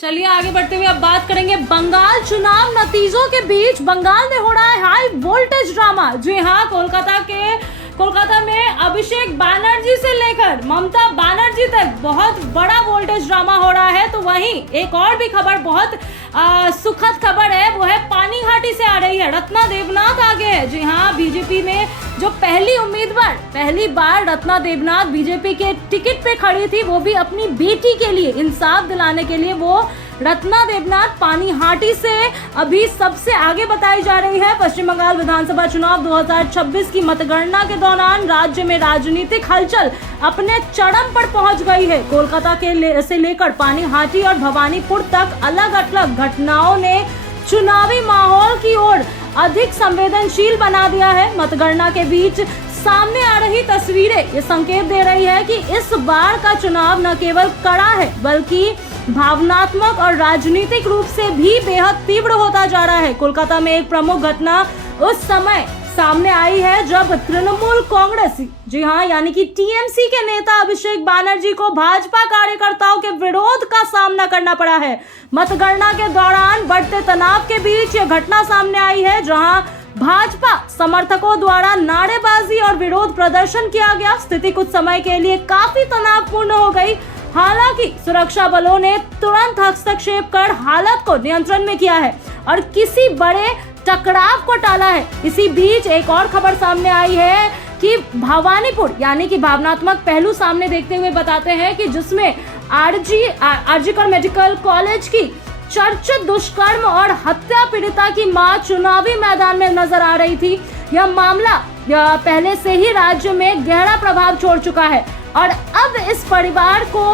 चलिए आगे बढ़ते हुए अब बात करेंगे बंगाल चुनाव नतीजों के बीच बंगाल में हो रहा है हाई वोल्टेज ड्रामा। जी हाँ, कोलकाता में अभिषेक बनर्जी से लेकर ममता बनर्जी तक बहुत बड़ा वोल्टेज ड्रामा हो रहा है। तो वहीं एक और भी खबर बहुत सुखद खबर है, वो है पानीहाटी से आ रही है। रत्ना देवनाथ आगे है। जी हाँ, बीजेपी में जो पहली बार रत्ना देवनाथ बीजेपी के टिकट पे खड़ी थी, वो भी अपनी बेटी के लिए इंसाफ दिलाने के लिए वो रत्ना देवनाथ पानीहाटी से अभी सबसे आगे बताई जा रही है। पश्चिम बंगाल विधानसभा चुनाव 2026 की मतगणना के दौरान राज्य में राजनीतिक हलचल अपने चरम पर पहुंच गई है। कोलकाता से लेकर पानीहाटी और भवानीपुर तक अलग अलग घटनाओं ने चुनावी माहौल की ओर अधिक संवेदनशील बना दिया है। मतगणना के बीच सामने आ रही तस्वीरें ये संकेत दे रही है कि इस बार का चुनाव न केवल कड़ा है बल्कि भावनात्मक और राजनीतिक रूप से भी बेहद तीव्र होता जा रहा है। कोलकाता में एक प्रमुख घटना उस समय सामने आई है जब तृणमूल कांग्रेस, जी हाँ, यानी कि टीएमसी के नेता अभिषेक बनर्जी को भाजपा कार्यकर्ताओं के विरोध का सामना करना पड़ा है। मतगणना के दौरान बढ़ते तनाव के बीच यह घटना सामने आई है, जहां भाजपा समर्थकों द्वारा नारेबाजी और विरोध प्रदर्शन किया गया। स्थिति कुछ समय के लिए काफी तनावपूर्ण हो गई। हालांकि सुरक्षा बलों ने तुरंत हस्तक्षेप कर हालत को नियंत्रण में किया है और किसी बड़े टकराव को टाला है। इसी बीच एक और खबर सामने आई है कि भवानीपुर, यानी कि भावनात्मक पहलू सामने देखते हुए बताते हैं कि जिसमें आरजी मेडिकल कॉलेज की चर्चित दुष्कर्म और हत्या पीड़िता की मां चुनावी मैदान में नजर आ रही थी। यह मामला पहले से ही राज्य में गहरा प्रभाव छोड़ चुका है और अब इस परिवार को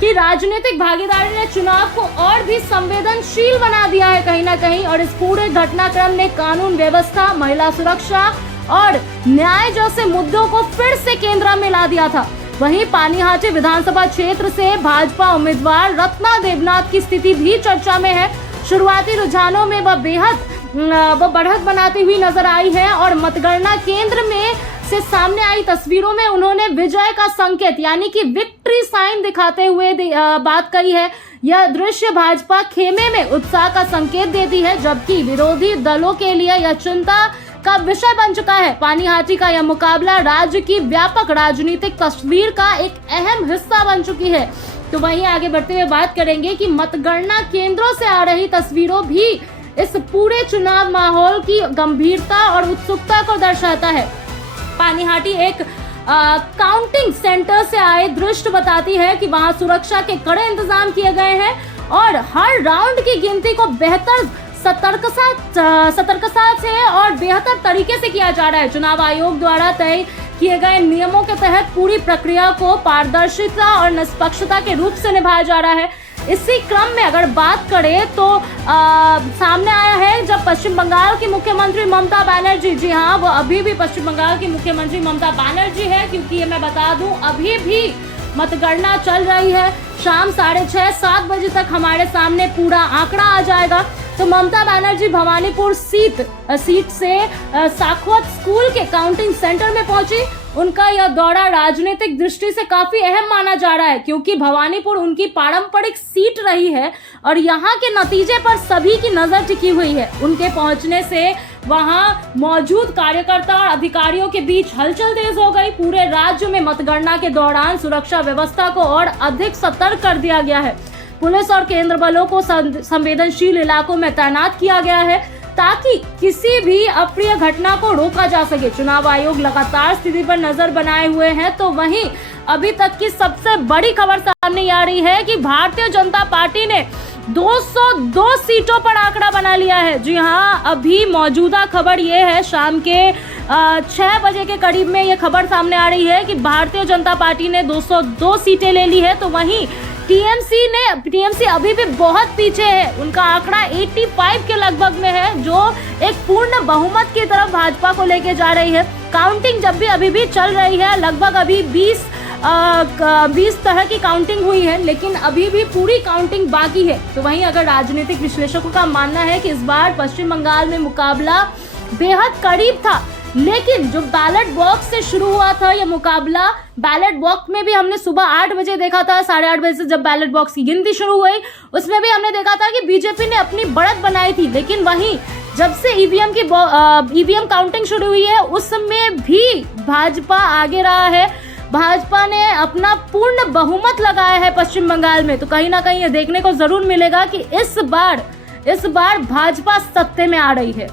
की राजनीतिक भागीदारी ने चुनाव को और भी संवेदनशील बना दिया है कहीं ना कहीं। और इस पूरे घटनाक्रम ने कानून व्यवस्था, महिला सुरक्षा और न्याय जैसे मुद्दों को फिर से केंद्र में ला दिया था। वहीं पानीहाटी विधानसभा क्षेत्र से भाजपा उम्मीदवार रत्ना देवनाथ की स्थिति भी चर्चा में है। शुरुआती रुझानों में वह बढ़त बनाती हुई नजर आई है और मतगणना केंद्र में से सामने आई तस्वीरों में उन्होंने विजय का संकेत, यानी कि विक्ट्री साइन दिखाते हुए बात कही है। यह दृश्य भाजपा खेमे में उत्साह का संकेत देती है, जबकि विरोधी दलों के लिए यह चिंता का विषय बन चुका है। पानीहाटी का यह मुकाबला राज्य की व्यापक राजनीतिक तस्वीर का एक अहम हिस्सा बन चुकी है। तो वहीं आगे बढ़ते हुए बात करेंगे कि मतगणना केंद्रों से आ रही तस्वीरों भी इस पूरे चुनाव माहौल की गंभीरता और उत्सुकता को दर्शाता है। पानीहाटी एक काउंटिंग सेंटर से आए दृश्य बताती है कि वहां सुरक्षा के कड़े इंतजाम किए गए हैं और हर राउंड की गिनती को बेहतर सतर्कता से और बेहतर तरीके से किया जा रहा है। चुनाव आयोग द्वारा तय किए गए नियमों के तहत पूरी प्रक्रिया को पारदर्शिता और निष्पक्षता के रूप से निभाया जा रहा है। इसी क्रम में अगर बात करें तो सामने आया है जब पश्चिम बंगाल की मुख्यमंत्री ममता बनर्जी, जी हाँ, वो अभी भी पश्चिम बंगाल की मुख्यमंत्री ममता बनर्जी है, क्योंकि ये मैं बता दूं अभी भी मतगणना चल रही है। शाम 6:30-7 बजे तक हमारे सामने पूरा आंकड़ा आ जाएगा। तो ममता बनर्जी भवानीपुर सीट से साखवत स्कूल के काउंटिंग सेंटर में पहुंची। उनका यह दौरा राजनीतिक दृष्टि से काफी अहम माना जा रहा है, क्योंकि भवानीपुर उनकी पारंपरिक सीट रही है और यहाँ के नतीजे पर सभी की नजर टिकी हुई है। उनके पहुंचने से वहां मौजूद कार्यकर्ता और अधिकारियों के बीच हलचल तेज हो गई। पूरे राज्य में मतगणना के दौरान सुरक्षा व्यवस्था को और अधिक सतर्क कर दिया गया है। पुलिस और केंद्र बलों को संवेदनशील इलाकों में तैनात किया गया है ताकि किसी भी अप्रिय घटना को रोका जा सके। चुनाव आयोग लगातार स्थिति पर नजर बनाए हुए हैं। तो वहीं अभी तक की सबसे बड़ी खबर सामने आ रही है कि भारतीय जनता पार्टी ने 202 सीटों पर आंकड़ा बना लिया है। जी हाँ, अभी मौजूदा खबर ये है, शाम के 6 बजे के करीब में ये खबर सामने आ रही है कि भारतीय जनता पार्टी ने 202 सीटें ले ली है। तो वहीं टीएमसी अभी भी बहुत पीछे है। उनका आंकड़ा 85 के लगभग में है, जो एक पूर्ण बहुमत की तरफ भाजपा को लेके जा रही है। काउंटिंग जब भी अभी भी चल रही है, लगभग अभी 20 तरह की काउंटिंग हुई है, लेकिन अभी भी पूरी काउंटिंग बाकी है। तो वहीं अगर राजनीतिक विश्लेषकों का मानना है कि इस बार पश्चिम बंगाल में मुकाबला बेहद करीब था, लेकिन जो बैलेट बॉक्स से शुरू हुआ था ये मुकाबला, बैलेट बॉक्स में भी हमने सुबह 8 बजे देखा था, 8:30 बजे से जब बैलेट बॉक्स की गिनती शुरू हुई उसमें भी हमने देखा था कि बीजेपी ने अपनी बढ़त बनाई थी। लेकिन वहीं जब से ईवीएम काउंटिंग शुरू हुई है उसमें भी भाजपा आगे रहा है। भाजपा ने अपना पूर्ण बहुमत लगाया है पश्चिम बंगाल में। तो कहीं ना कहीं ये देखने को जरूर मिलेगा कि इस बार भाजपा सत्ते में आ रही है।